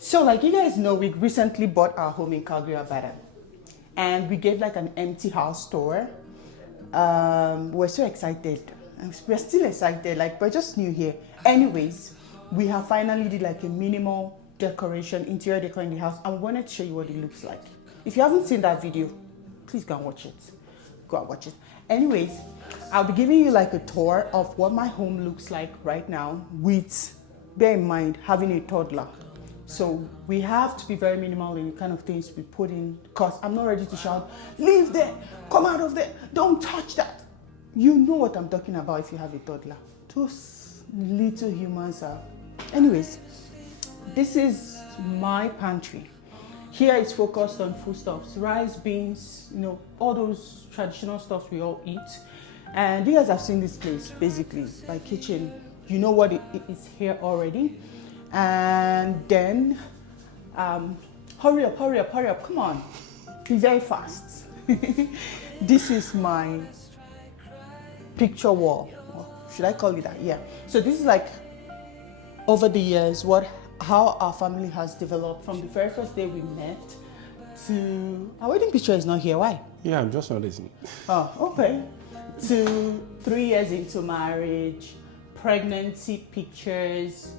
So like you guys know, we recently bought our home in Calgary, Alberta, and we gave like an empty house tour. We're so excited. We're still excited, like we're just new here. Anyways, we have finally did like a minimal decoration, interior decor in the house, and we wanted to show you what it looks like. If you haven't seen that video, please go and watch it. Go and watch it. Anyways, I'll be giving you like a tour of what my home looks like right now with, bear in mind, having a toddler. So we have to be very minimal in the kind of things we put in, because I'm not ready to shout, leave there, come out of there, don't touch that. You know what I'm talking about if you have a toddler. Those little humans are. Anyways, this is my pantry. Here it's focused on foodstuffs, rice, beans, you know, all those traditional stuff we all eat. And you guys have seen this place, basically, my kitchen. You know what it is here already. And then, hurry up, come on. Be very fast. This is my picture wall. Should I call it that? Yeah. So this is like, over the years, how our family has developed from the very first day we met to, our wedding picture is not here, why? Yeah, I'm just noticing. Oh, okay. To 3 years into marriage, pregnancy pictures,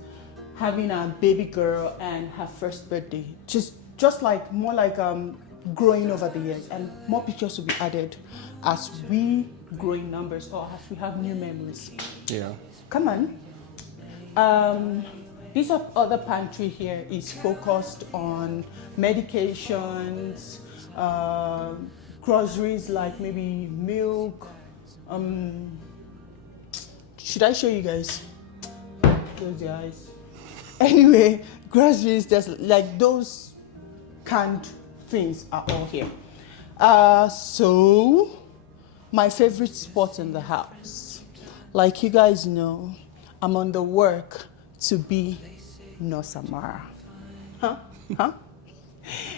having a baby girl and her first birthday. Just like, more like growing over the years, and more pictures will be added as we grow in numbers or as we have new memories. Yeah. Come on. This other pantry here is focused on medications, groceries like maybe milk. Should I show you guys? Close your eyes. Anyway, groceries, there's like those canned things are all here. So, my favorite spot in the house. Like you guys know, I'm on the work to be Nurse Amara. Huh?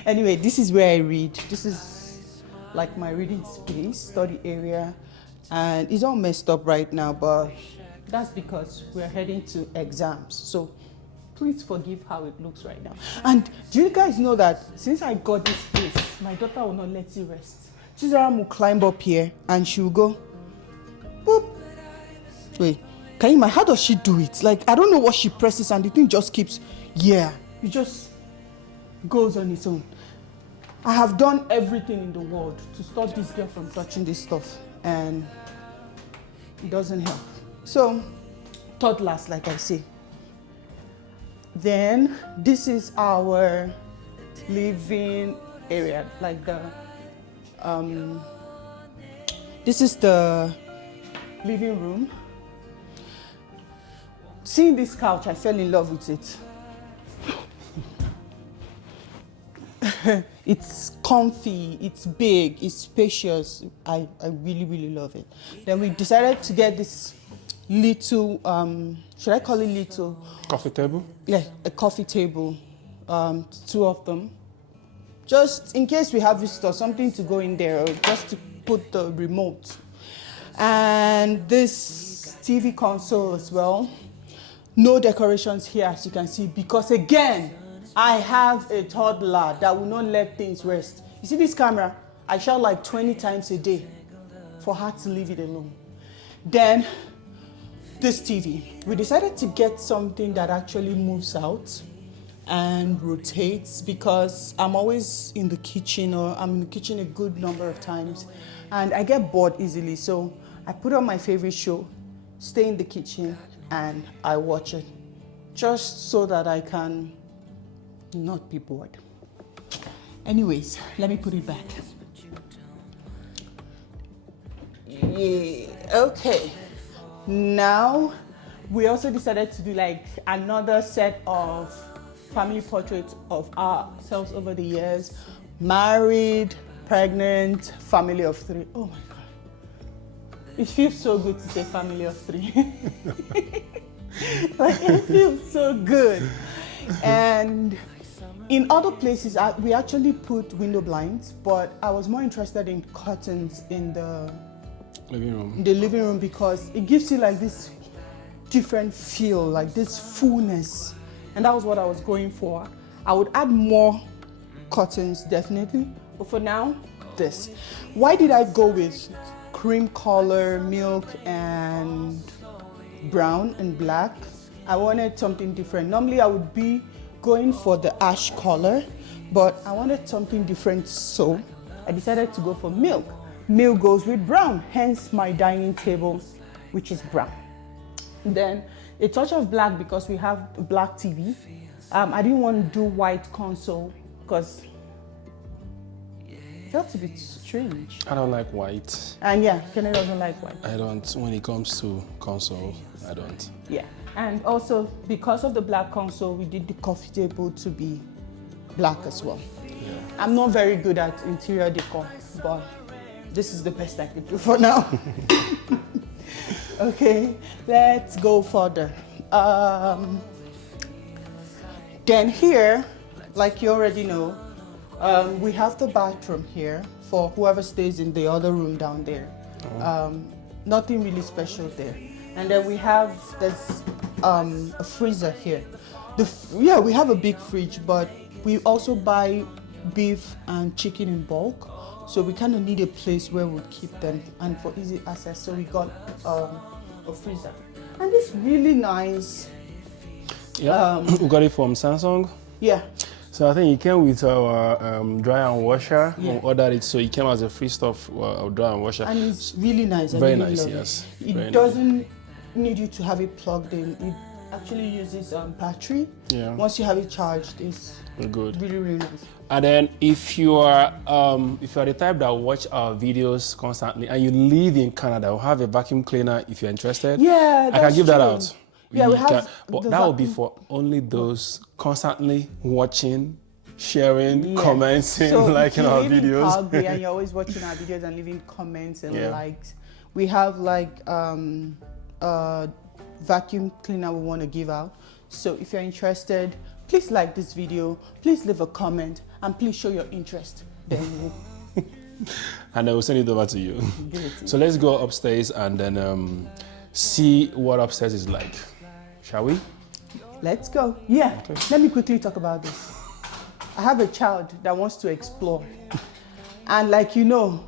Anyway, this is where I read. This is like my reading space, study area. And it's all messed up right now, but that's because we're heading to exams. So please forgive how it looks right now. And do you guys know that since I got this place, my daughter will not let it rest. She's will climb up here and she'll go, boop. Wait, can you imagine, how does she do it? Like, I don't know what she presses and the thing just keeps, yeah, it just goes on its own. I have done everything in the world to stop this girl from touching this stuff, and it doesn't help. So, toddlers, like I say. Then, this is our living area, like the, this is the living room. Seeing this couch, I fell in love with it. It's comfy, it's big, it's spacious. I really, really love it. Then we decided to get this little, should I call it little? Coffee table? Yeah, a coffee table, 2 of them. Just in case we have visitors, something to go in there, or just to put the remote. And this TV console as well. No decorations here, as you can see, because again, I have a toddler that will not let things rest. You see this camera? I shout like 20 times a day for her to leave it alone. Then, this TV. We decided to get something that actually moves out and rotates, because I'm always in the kitchen, or I'm in the kitchen a good number of times, and I get bored easily. So I put on my favorite show, stay in the kitchen, and I watch it, just so that I can not be bored. Anyways, let me put it back. Yeah, okay. Now, we also decided to do like another set of family portraits of ourselves over the years. Married, pregnant, family of 3. Oh my God. It feels so good to say family of 3. Like, it feels so good. And in other places, we actually put window blinds, but I was more interested in curtains in the living room, because it gives you like this different feel, like this fullness. And that was what I was going for. I would add more curtains definitely, but for now, this. Why did I go with cream color, milk, and brown and black? I wanted something different. Normally I would be going for the ash color, but I wanted something different, so I decided to go for milk. Milk goes with brown, hence my dining table, which is brown. Then a touch of black because we have a black TV. I didn't want to do white console because it felt a bit strange. I don't like white. And yeah, Kenneth doesn't like white. I don't, when it comes to console, I don't. Yeah, and also because of the black console, we did the coffee table to be black as well. Yeah. I'm not very good at interior decor, but this is the best I could do for now. Okay, let's go further. Then here, like you already know, we have the bathroom here for whoever stays in the other room down there. Nothing really special there. And then we have this a freezer here. Yeah, we have a big fridge, but we also buy beef and chicken in bulk. So we kind of need a place where we'll keep them and for easy access. So we got a freezer. And it's really nice. Yeah, we got it from Samsung. Yeah. So I think it came with our dryer and washer. Yeah. We ordered it, so it came as a free stuff dryer and washer. And it's really nice. Very I really nice, love yes. It Very doesn't need you to have it plugged in. It actually uses battery. Yeah. Once you have it charged, it's good. really, really nice. And then if you are the type that watch our videos constantly and you live in Canada, we'll have a vacuum cleaner if you're interested. Yeah, I can give that true. out. Yeah, we have but the that will be vacuum. for only those constantly watching, sharing, Yeah. commenting, So liking if you our live in videos. Calgary and you're always watching our videos and leaving comments and Yeah. likes, we have like vacuum cleaner we want to give out. So if you're interested, please like this video, please leave a comment, and please show your interest. Then we'll And I will send it over to you. give it to So let's go upstairs and then see what upstairs is like. Shall we? Let's go. Yeah, let me quickly talk about this. I have a child that wants to explore. And like you know,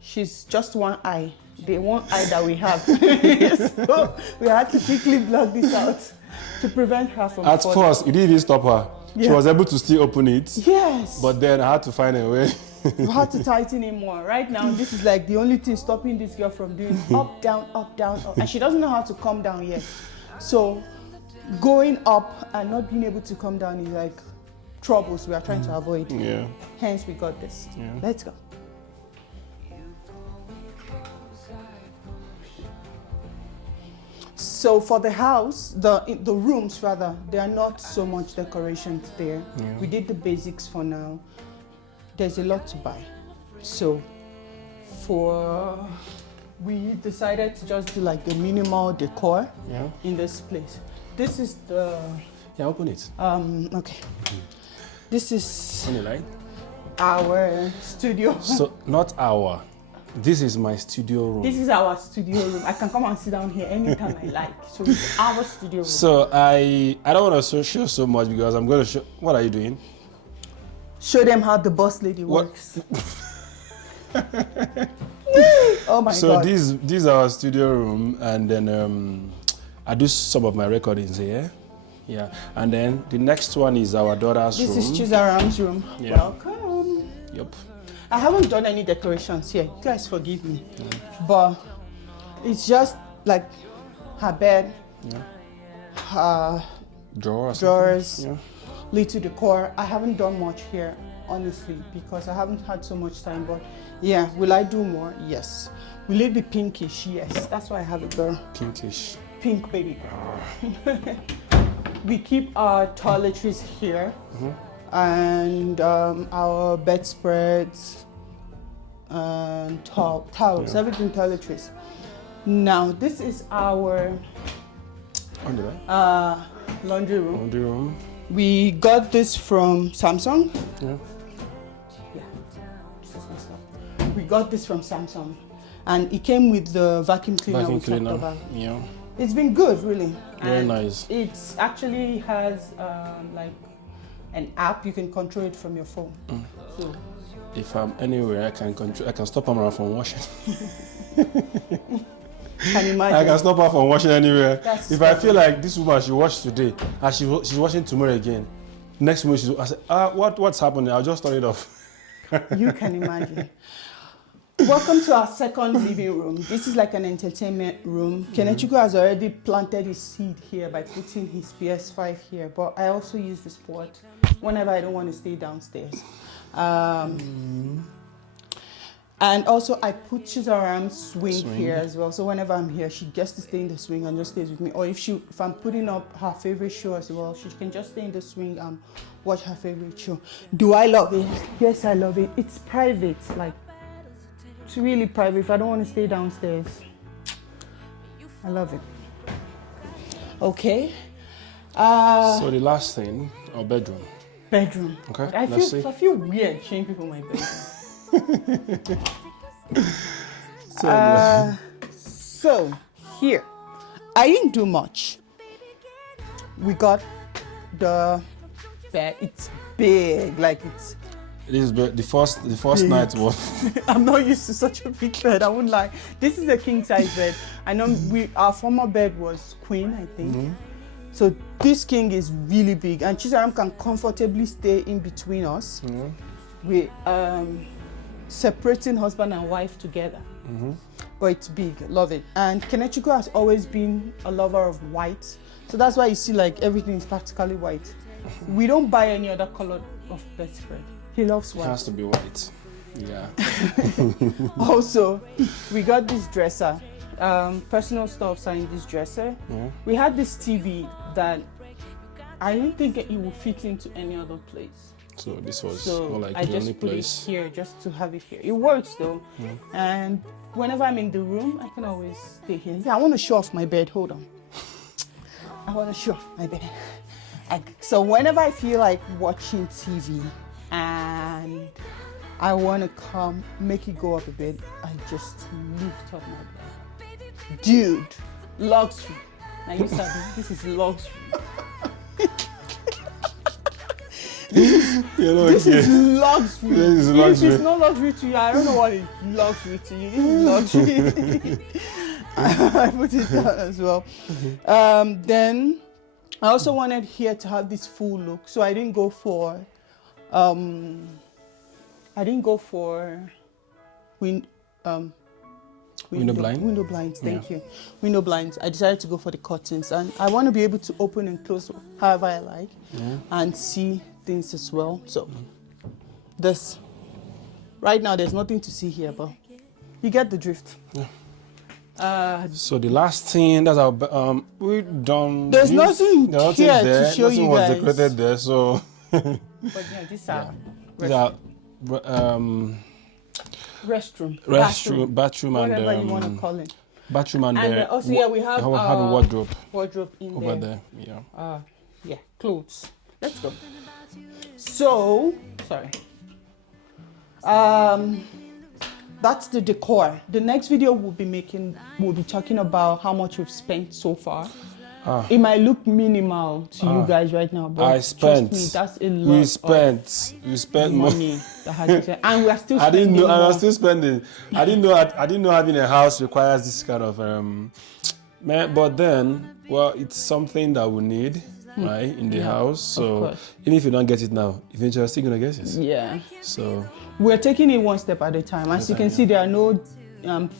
she's just one eye. The one eye that we have. So we had to quickly block this out to prevent her from At falling. first, it didn't even stop her. She Yeah. was able to still open it. Yes. But then I had to find a way. We had to tighten it more. Right now, this is like the only thing stopping this girl from doing up, down, up, down, up. And she doesn't know how to come down yet. So going up and not being able to come down is like troubles we are trying to avoid. Yeah. Hence, we got this. Yeah. Let's go. So for the house, the rooms rather, there are not so much decorations there. Yeah. We did the basics for now. There's a lot to buy. So we decided to just do like the minimal decor Yeah. in this place. This is the, Yeah, open it. okay. This is On the light. our studio. So, not our. This is my studio room. This is our studio room. I can come and sit down here anytime I like. So it's our studio room. So, I don't want to show so much because I'm going to show. What are you doing? Show them how the boss lady What? works. Oh my So God. this is our studio room, and then I do some of my recordings here. Yeah, and then the next one is our daughter's room. This is Chizaram's room. Yeah. Welcome. Yep. I haven't done any decorations here. You guys forgive me. But it's just like her bed, her Drawers. drawers, Yeah. little decor. I haven't done much here, honestly, because I haven't had so much time. But yeah, will I do more? Yes. Will it be pinkish? Yes. That's why I have a girl. Pinkish. Pink baby. We keep our toiletries here, and our bedspreads and towels, everything toiletries. Now this is our On the right. laundry room. Laundry room. We got this from Samsung. Yeah. Yeah, this is messed up. We got this from Samsung, and it came with the vacuum cleaner Vacuum we talked cleaner. about. Yeah. It's been good, really. Very And nice. It actually has like an app. You can control it from your phone. So If I'm anywhere, I can stop Amara from washing. can you imagine? I can stop her from washing anywhere. That's if I feel like this woman, she washed today, and she's washing tomorrow again. Next week, I say, what's happening? I'll just turn it off. You can imagine. Welcome to our second living room. This is like an entertainment room. Kenechukwu has already planted his seed here by putting his PS5 here, but I also use this spot whenever I don't want to stay downstairs. And also I put Chizaram's swing here as well. So whenever I'm here, she gets to stay in the swing and just stays with me. Or if I'm putting up her favorite show as well, she can just stay in the swing and watch her favorite show. Do I love it? Yes, I love it. It's private, like it's really private. If I don't want to stay downstairs, I love it. Okay. So the last thing, our bedroom. Bedroom. Okay. I feel weird showing people my bedroom. So here, I didn't do much. We got the bed. It's big, like it's. It is the first big. Night was. I'm not used to such a big bed. I wouldn't lie. This is a king size bed. I know our former bed was queen, I think. So this king is really big, and Chizaram can comfortably stay in between us. We separating husband and wife together. But it's big, love it. And Kenechukwu has always been a lover of white, so that's why you see like everything is practically white. We don't buy any other color of bedspread. He loves white. It has to be white. Yeah. Also, we got this dresser. Personal stuffs are in this dresser. We had this TV that I didn't think it would fit into any other place. So this was So like I the only just put place. it here just to have it here. It works though. And whenever I'm in the room, I can always stay here. Yeah, I want to show off my bed. Hold on. I want to show off my bed. So whenever I feel like watching TV and I want to come, make it go up a bit, I just lift up my bed. Dude, luxury. Now you said this is luxury. This is luxury. If it's not luxury to you, I don't know what is luxury to you. This is luxury. I put it down as well. Then I also wanted here to have this full look, so I didn't go for window blinds. Thank you. Window blinds. I decided to go for the curtains, and I want to be able to open and close however I like and see things as well. So this right now there's nothing to see here, but you get the drift. So the last thing that's our we done. There's nothing here there. to show nothing you was guys. decorated there, so. But yeah, these are restroom, bathroom, and whatever you want to call it. Bathroom and also we have a wardrobe. Wardrobe in over there. Yeah. Clothes. Let's go. So sorry. That's the decor. The next video we'll be talking about how much we've spent so far. It might look minimal to you guys right now, but trust me, that's a lot. We spent money that has been spent, and we are still. I spending didn't know. more. I was still spending. I didn't know having a house requires this kind of but then, well, it's something that we need, right, in the house. So even if you don't get it now, eventually you're still gonna get it. Yeah. So we're taking it one step at a time. As you can see, there are no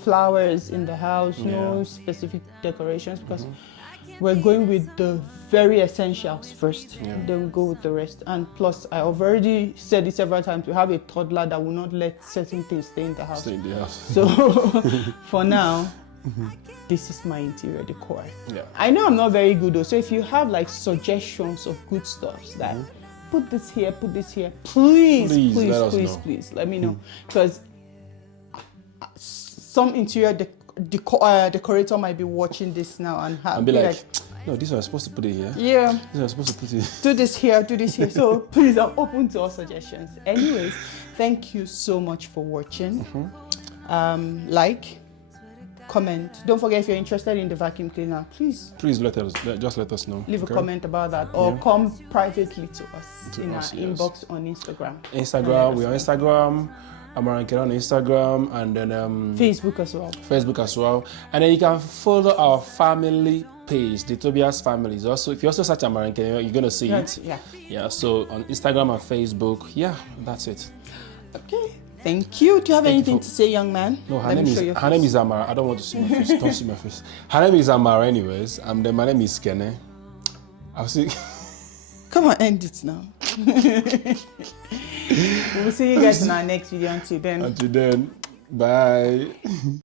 flowers in the house, no specific decorations, because we're going with the very essentials first. Then we go with the rest. And plus, I've already said it several times, we have a toddler that will not let certain things stay in the house. So for now, this is my interior decor. I know I'm not very good though, so if you have like suggestions of good stuff that put this here, please let me know, because some interior decorator might be watching this now and be like, no, this one I'm supposed to put it here. Yeah. This one I'm supposed to put it. Do this here. So please, I'm open to all suggestions. Anyways, thank you so much for watching. Like, comment. Don't forget, if you're interested in the vacuum cleaner, please let us know. leave a comment about that, or come privately to us in our inbox on Instagram. We're on Instagram. Amara Khene on Instagram, and then Facebook as well. And then you can follow our family page, the Tobias families. Also, if you also search Amara Khene, you're gonna see it. Yeah. So on Instagram and Facebook, that's it. Okay. Thank you. Do you have anything to say, young man? No, her name is Amara. I don't want to see my face. Don't see my face. Her name is Amara, anyways. And then my name is Khene. I'll see. Come on, end it now. We'll see you guys in our next video. Until then, bye.